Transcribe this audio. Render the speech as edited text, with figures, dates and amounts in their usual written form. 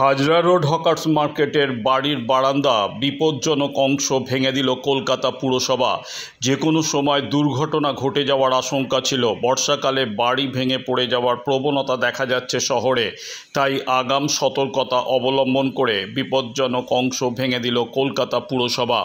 Hazra road hawkers মার্কেটের বাড়ির বারান্দা বিপজ্জনক অংশ ভেঙে দিল কলকাতা পুরসভা। যে কোনো সময় দুর্ঘটনা ঘটে যাওয়ার আশঙ্কা ছিল। বর্ষাকালে বাড়ি ভেঙে পড়ে যাওয়ার প্রবণতা দেখা যাচ্ছে শহরে, তাই আগাম সতর্কতা অবলম্বন করে বিপজ্জনক অংশ ভেঙে দিল কলকাতা পুরসভা।